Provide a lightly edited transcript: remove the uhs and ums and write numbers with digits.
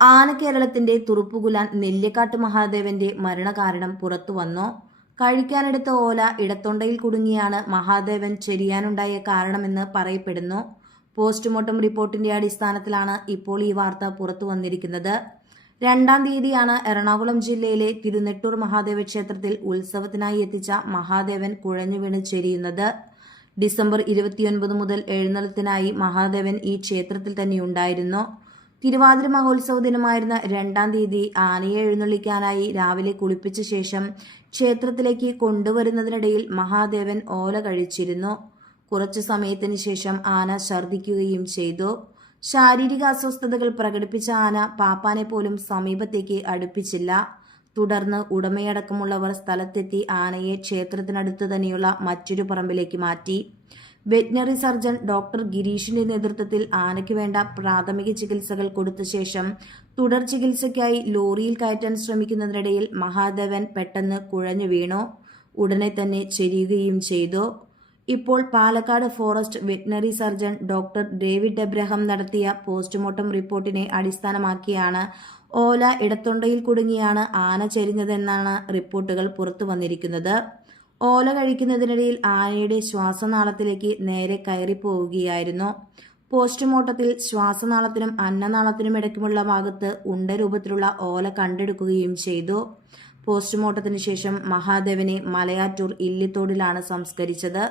ആനക്കേരളത്തിന്റെ തുറുപ്പുകുലാൻ നെല്ലിക്കാട്ട് മഹാദേവന്റെ മരണകാരണം പുറത്തുവന്നു. കഴിക്കാനെടുത്ത ഓല ഇടത്തൊണ്ടയിൽ കുടുങ്ങിയാണ് മഹാദേവൻ ചെരിയാനുണ്ടായ കാരണമെന്ന് പറയപ്പെടുന്നു. പോസ്റ്റ്മോർട്ടം റിപ്പോർട്ടിന്റെ അടിസ്ഥാനത്തിലാണ് ഇപ്പോൾ ഈ വാർത്ത പുറത്തു വന്നിരിക്കുന്നത്. 2-ാം തീയതിയാണ് എറണാകുളം ജില്ലയിലെ തിരുനെട്ടൂർ മഹാദേവ ക്ഷേത്രത്തിൽ ഉത്സവത്തിനായി എത്തിച്ച മഹാദേവൻ കുഴഞ്ഞുവീണ് ചെരിയുന്നത്. ഡിസംബർ 29 മുതൽ എഴുന്നള്ളത്തിനായി മഹാദേവൻ ഈ ക്ഷേത്രത്തിൽ തന്നെയുണ്ടായിരുന്നു. തിരുവാതിര മഹോത്സവ ദിനമായിരുന്ന 2-ാം തീയതി ആനയെ എഴുന്നള്ളിക്കാനായി രാവിലെ കുളിപ്പിച്ച ശേഷം ക്ഷേത്രത്തിലേക്ക് കൊണ്ടുവരുന്നതിനിടയിൽ മഹാദേവൻ ഓല കഴിച്ചിരുന്നു. കുറച്ചു സമയത്തിന് ശേഷം ആന ഛർദ്ദിക്കുകയും ചെയ്തു. ശാരീരിക അസ്വസ്ഥതകൾ പ്രകടിപ്പിച്ച ആന പാപ്പാനെ പോലും സമീപത്തേക്ക് അടുപ്പിച്ചില്ല. തുടർന്ന് ഉടമയടക്കമുള്ളവർ സ്ഥലത്തെത്തി ആനയെ ക്ഷേത്രത്തിനടുത്ത് തന്നെയുള്ള മറ്റൊരു പറമ്പിലേക്ക് മാറ്റി. വെറ്റിനറി സർജൻ ഡോക്ടർ ഗിരീഷിന്റെ നേതൃത്വത്തിൽ ആനയ്ക്ക് വേണ്ട പ്രാഥമിക ചികിത്സകൾ കൊടുത്ത ശേഷം തുടർ ചികിത്സയ്ക്കായി ലോറിയിൽ കയറ്റാൻ ശ്രമിക്കുന്നതിനിടയിൽ മഹാദേവൻ പെട്ടെന്ന് കുഴഞ്ഞു വീണു. ഉടനെ തന്നെ ചെരിയുകയും ചെയ്തു. ഇപ്പോൾ Palakkad forest veterinary surgeon doctor David Abraham നടത്തിയ പോസ്റ്റ്മോർട്ടം റിപ്പോർട്ടിനെ അടിസ്ഥാനമാക്കിയാണ് ഓല ഇടത്തൊണ്ടയിൽ കുടുങ്ങിയാണ് ആന ചെരിഞ്ഞതെന്നാണ് റിപ്പോർട്ടുകൾ പുറത്തു വന്നിരിക്കുന്നത്. ഓല കഴിക്കുന്നതിനിടയിൽ ആനയുടെ ശ്വാസനാളത്തിലേക്ക് നേരെ കയറിപ്പോവുകയായിരുന്നു. പോസ്റ്റ്മോർട്ടത്തിൽ ശ്വാസനാളത്തിനും അന്നനാളത്തിനും ഇടയ്ക്കുമുള്ള ഭാഗത്ത് ഉണ്ട രൂപത്തിലുള്ള ഓല കണ്ടെടുക്കുകയും ചെയ്തു. പോസ്റ്റ്മോർട്ടത്തിന് ശേഷം മഹാദേവനെ മലയാറ്റൂർ ഇല്ലിത്തോടിലാണ് സംസ്കരിച്ചത്.